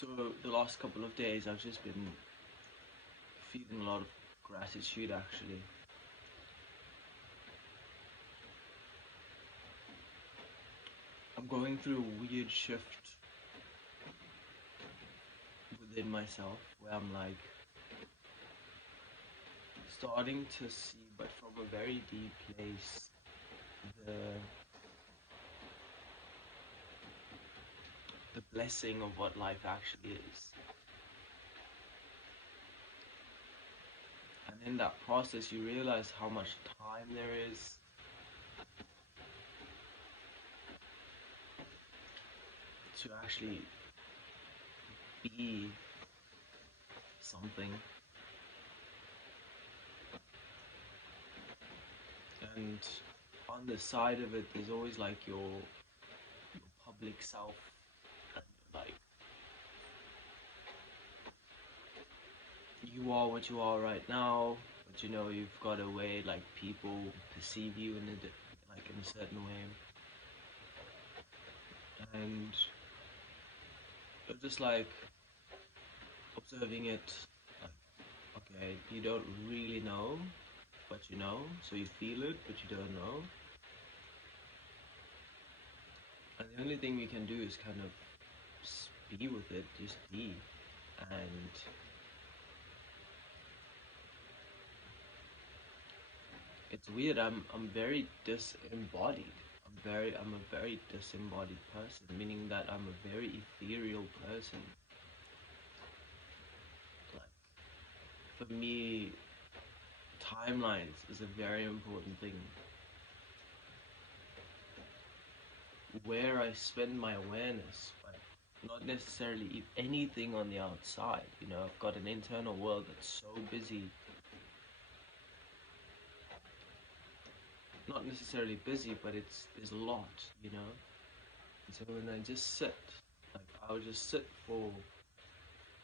So the last couple of days I've just been feeling a lot of gratitude actually. I'm going through a weird shift within myself where I'm like starting to see, but from a very deep place, the the blessing of what life actually is. And in that process you realize how much time there is to actually be something. And on the side of it there's always like your public self, and like you are what you are right now, but you know you've got a way like people perceive you in like in a certain way, and you're just like observing it. Like, okay, you don't really know, but you know, so you feel it, but you don't know, and the only thing you can do is kind of be with it, just be, and it's weird. I'm very disembodied. I'm a very disembodied person, meaning that I'm a very ethereal person. Like for me, timelines is a very important thing. Where I spend my awareness, but not necessarily anything on the outside. You know, I've got an internal world that's so busy, not necessarily busy, but there's a lot. You know, and so when I just sit, like I'll just sit for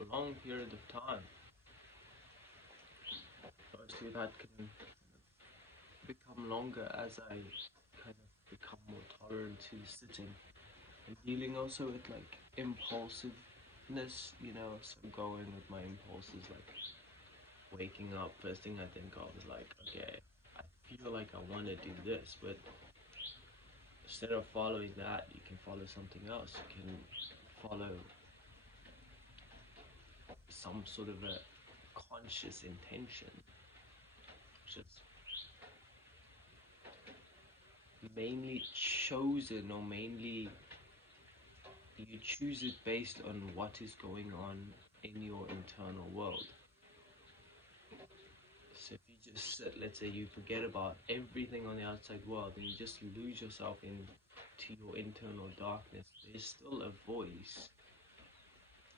a long period of time. Obviously, that can become longer as I kind of become more tolerant to sitting and dealing also with like impulsiveness, you know, so going with my impulses, like waking up, first thing I think of is like, okay, I feel like I want to do this, but instead of following that, you can follow something else. You can follow some sort of a conscious intention, which is mainly chosen, or mainly you choose it based on what is going on in your internal world. So if you just sit, let's say you forget about everything on the outside world and you just lose yourself into your internal darkness, there's still a voice,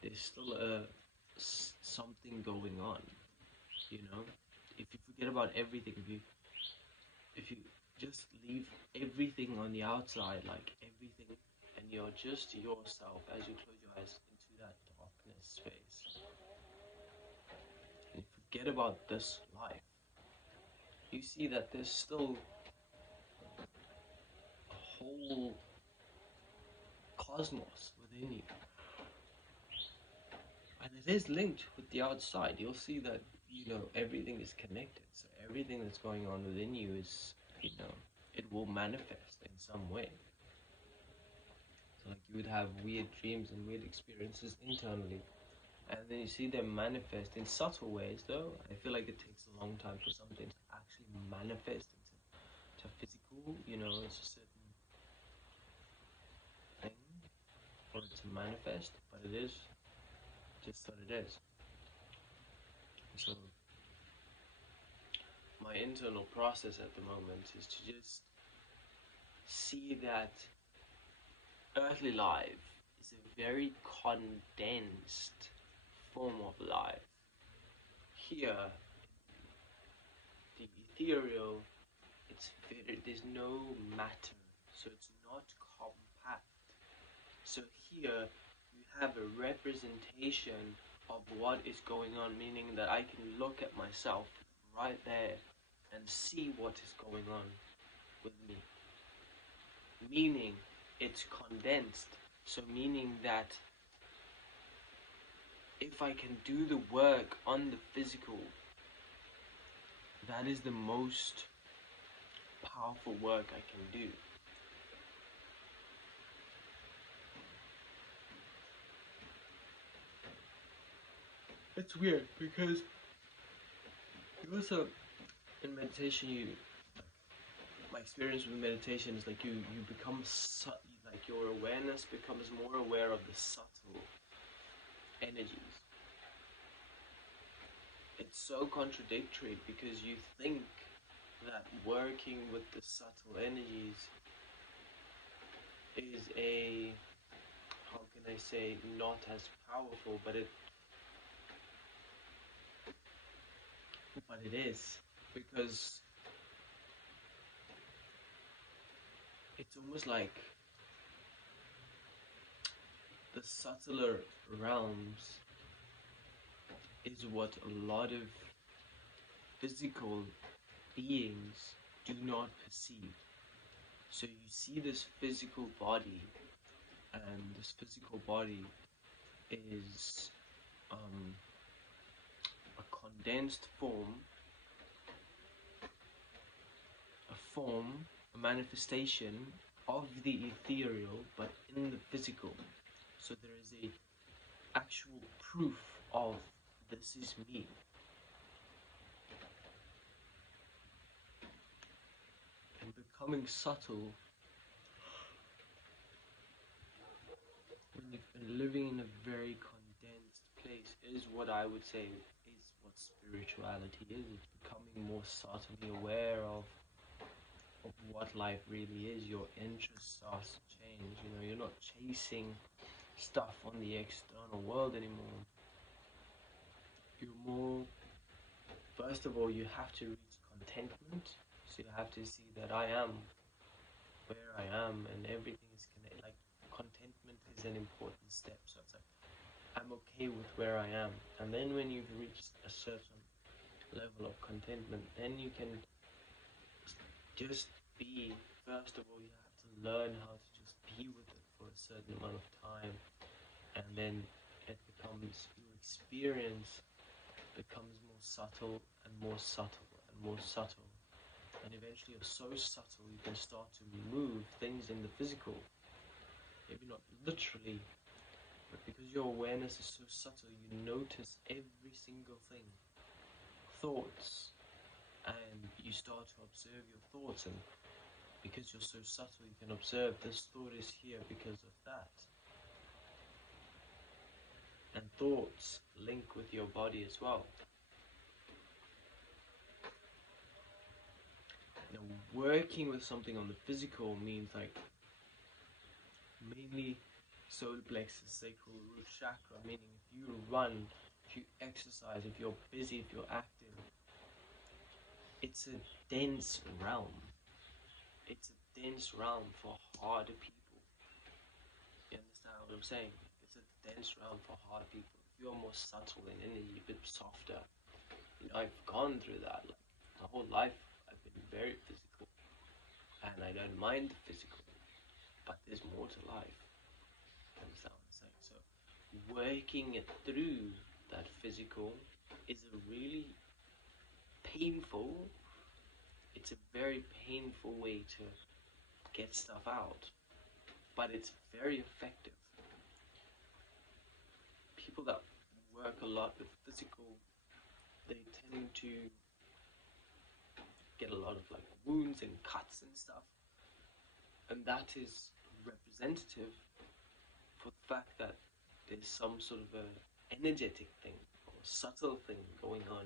there's still something going on, you know? If you forget about everything, if you just leave everything on the outside, like everything, and you're just yourself as you close your eyes into that darkness space, and you forget about this life, you see that there's still a whole cosmos within you, and it is linked with the outside. You'll see that, you know, everything is connected, so everything that's going on within you is, you know, it will manifest in some way. So like you would have weird dreams and weird experiences internally, and then you see them manifest in subtle ways. Though I feel like it takes a long time for something to actually manifest into physical, you know, it's a certain thing for it to manifest, but it is just what it is. So my internal process at the moment is to just see that earthly life is a very condensed form of life. Here, the ethereal, there's no matter, so it's not compact. So here you have a representation of what is going on, meaning that I can look at myself right there and see what is going on with me. Meaning it's condensed, so meaning that if I can do the work on the physical, that is the most powerful work I can do. It's weird because you also, in meditation, my experience with meditation is like you become like your awareness becomes more aware of the subtle energies. It's so contradictory because you think that working with the subtle energies is a, how can I say, not as powerful, but it is, because it's almost like the subtler realms is what a lot of physical beings do not perceive. So you see this physical body, and this physical body is a condensed form, a manifestation of the ethereal, but in the physical. So there is a actual proof of this is me. And becoming subtle, when you've been living in a very condensed place, is what I would say is what spirituality is. It's becoming more subtly aware of what life really is. Your interest starts to change. You know, you're not chasing stuff on the external world anymore. You're more, first of all, you have to reach contentment. So you have to see that I am where I am and everything is connected. Like, contentment is an important step. So it's like, I'm okay with where I am. And then when you've reached a certain level of contentment, then you can just be. First of all, you have to learn how to just be with it for a certain amount of time. And then it becomes, your experience becomes more subtle and more subtle and more subtle. And eventually you're so subtle you can start to remove things in the physical. Maybe not literally, but because your awareness is so subtle, you notice every single thing. Thoughts, and you start to observe your thoughts, and because you're so subtle you can observe this thought is here because of that. And thoughts link with your body as well. Now, working with something on the physical means like mainly solar plexus, sacral root chakra, meaning if you run, if you exercise, if you're busy, if you're active, it's a dense realm. It's a dense realm for harder people. You understand what I'm saying? It's a dense realm for hard people. If you're more subtle in energy, a bit softer. You know, I've gone through that. Like, my whole life, I've been very physical. And I don't mind the physical. But there's more to life. You understand what I'm saying? So, working it through that physical is a really painful, it's a very painful way to get stuff out. But it's very effective. People that work a lot with physical, they tend to get a lot of like wounds and cuts and stuff. And that is representative for the fact that there's some sort of a energetic thing or subtle thing going on.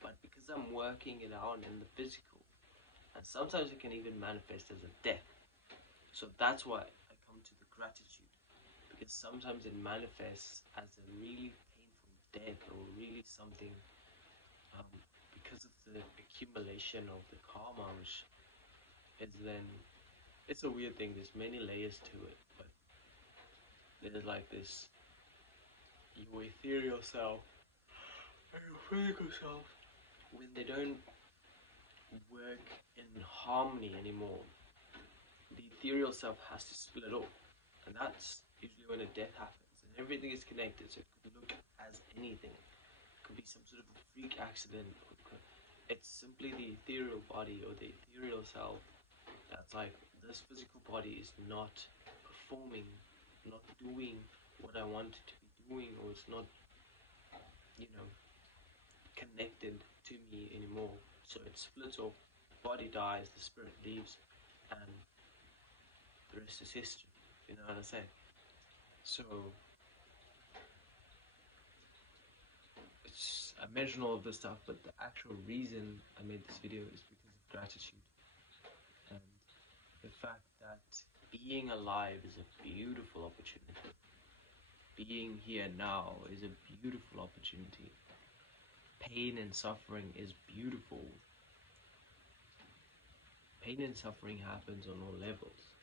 But because I'm working it out in the physical, and sometimes it can even manifest as a death. So that's why I come to the gratitude, because sometimes it manifests as a really painful death or really something, um, because of the accumulation of the karma, which is then, it's a weird thing. There's many layers to it, but there's like this, your ethereal self and your physical self, when they don't work in harmony anymore, the ethereal self has to split off, and that's usually when a death happens. And and everything is connected. So it could look as anything. It could be some sort of a freak accident. It's simply the ethereal body or the ethereal self that's like, this physical body is not performing, not doing what I want it to be doing, or it's not, you know, connected to me anymore. So it splits off, the body dies, the spirit leaves, and the rest is history. You know what I'm saying? So I mentioned all of this stuff, but the actual reason I made this video is because of gratitude and the fact that being alive is a beautiful opportunity. Being here now is a beautiful opportunity. Pain and suffering is beautiful. Pain and suffering happens on all levels.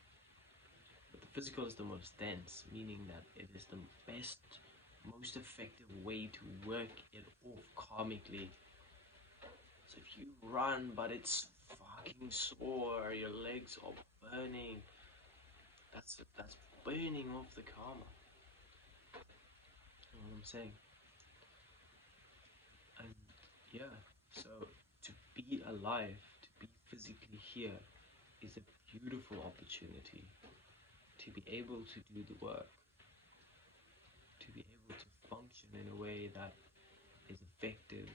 But the physical is the most dense, meaning that it is the best, most effective way to work it off karmically. So if you run but it's fucking sore, your legs are burning, that's burning off the karma. You know what I'm saying? And yeah, so to be alive, to be physically here, is a beautiful opportunity to be able to do the work, to be able to function in a way that is effective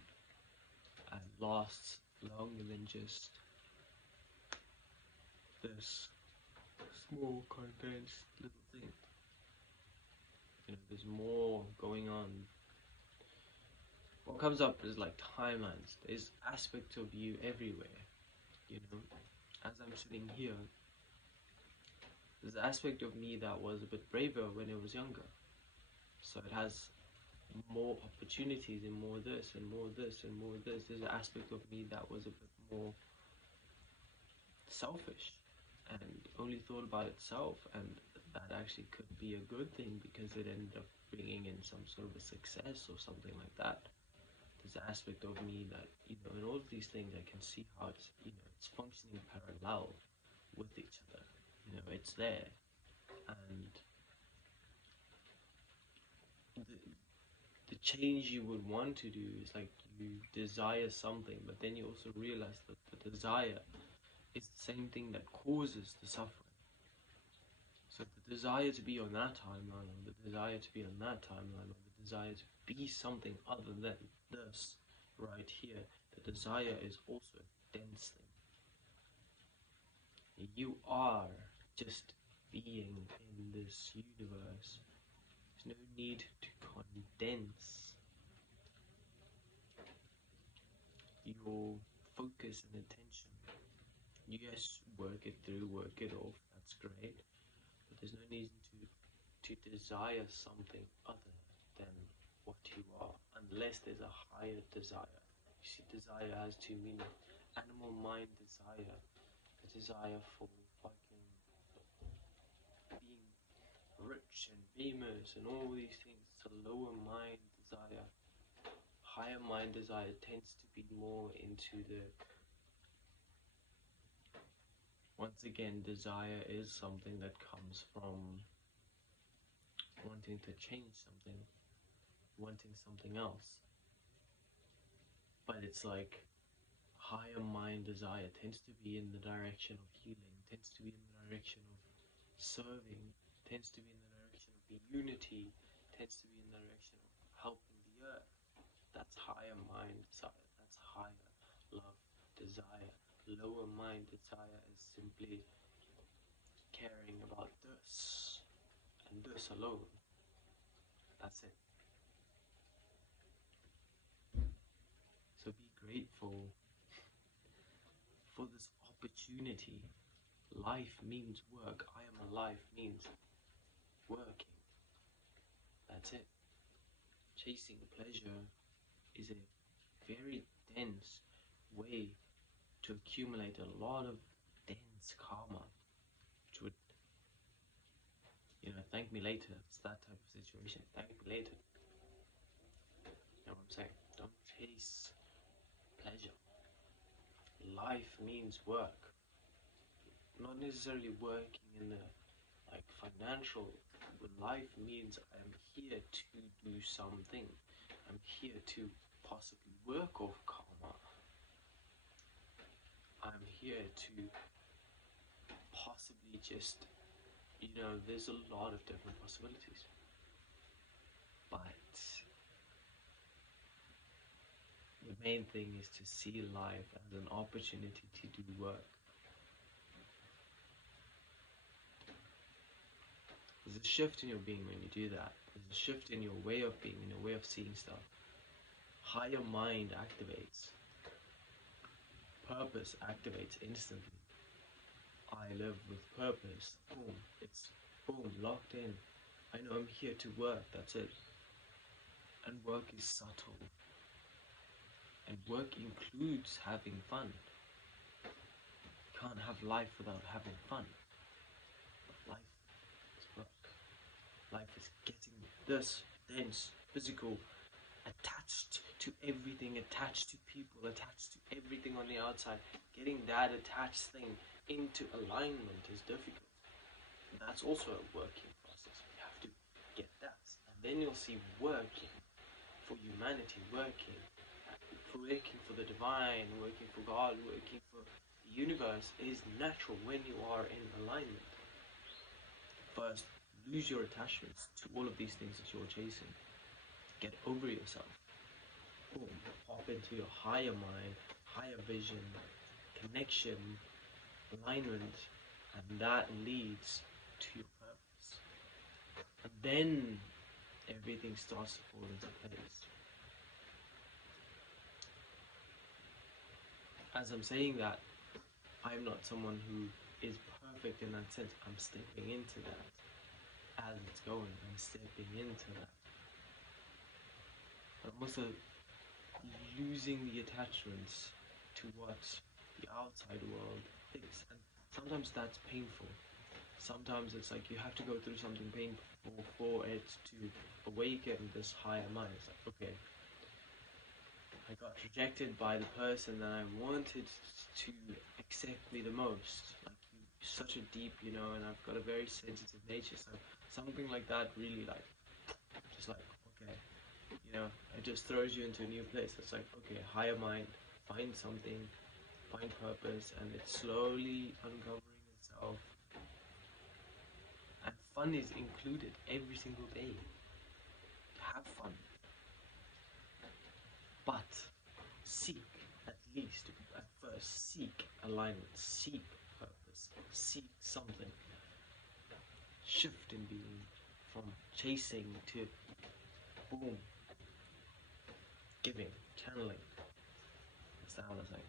and lasts longer than just this small condensed little thing. You know, there's more going on. What comes up is like timelines. There's aspects of you everywhere. You know, as I'm sitting here, there's an aspect of me that was a bit braver when I was younger. So it has more opportunities and more this and more this and more this. There's an aspect of me that was a bit more selfish and only thought about itself, and that actually could be a good thing because it ended up bringing in some sort of a success or something like that. There's an aspect of me that, you know, in all of these things I can see how it's, you know, it's functioning parallel with each other. You know, it's there. And the change you would want to do is like you desire something, but then you also realize that the desire is the same thing that causes the suffering. So the desire to be on that timeline, or the desire to be on that timeline, or the desire to be something other than this right here, the desire is also a dense thing. You are just being in this universe. There's no need to condense your focus and attention. Yes, work it through, work it off, that's great. But there's no need to desire something other than what you are, unless there's a higher desire. You see, desire has two meanings. Animal mind desire, the desire for fucking being rich and famous and all these things. It's a lower mind desire. Higher mind desire tends to be more into the, once again, desire is something that comes from wanting to change something, wanting something else. But it's like higher mind desire tends to be in the direction of healing, tends to be in the direction of serving, tends to be in the direction of the unity, tends to be in the direction of helping the earth. That's higher mind desire, that's higher love desire. Lower mind desire is simply caring about this and this alone. That's it. So be grateful for this opportunity. Life means work. I am alive means working. That's it. Chasing pleasure is a very dense way to accumulate a lot of dense karma, which would, you know, thank me later. It's that type of situation. Thank me later. You know what I'm saying? Don't chase pleasure. Life means work. Not necessarily working in the like substantial with life means I'm here to do something. I'm here to possibly work off karma. I'm here to possibly just, there's a lot of different possibilities. But the main thing is to see life as an opportunity to do work. There's a shift in your being when you do that. There's a shift in your way of being, in your way of seeing stuff. Higher mind activates. Purpose activates instantly. I live with purpose. Boom. It's boom, locked in. I know I'm here to work, that's it. And work is subtle. And work includes having fun. You can't have life without having fun. Life is work. Life is getting this dense, physical, attached to everything, attached to people, attached to everything on the outside. Getting that attached thing into alignment is difficult. And that's also a working process. You have to get that. And then you'll see working for humanity, working for the divine, working for God, working for the universe is natural when you are in alignment. First, lose your attachments to all of these things that you're chasing. Get over yourself. Boom, pop into your higher mind, higher vision, connection, alignment, and that leads to your purpose. And then everything starts to fall into place. As I'm saying that, I'm not someone who is perfect in that sense. I'm stepping into that. As it's going, I'm stepping into that. But I'm also losing the attachments to what the outside world thinks. And sometimes that's painful. Sometimes it's like you have to go through something painful for it to awaken this higher mind. It's like, okay, I got rejected by the person that I wanted to accept me the most. Like, you're such a deep, and I've got a very sensitive nature. So something like that really just like, okay, it just throws you into a new place. It's like, okay, higher mind, find something, find purpose, and it's slowly uncovering itself. And fun is included every single day. Have fun. But seek, at least at first, seek alignment, seek purpose, seek something. Shift in being from chasing to boom, giving, channeling. That's the how I say.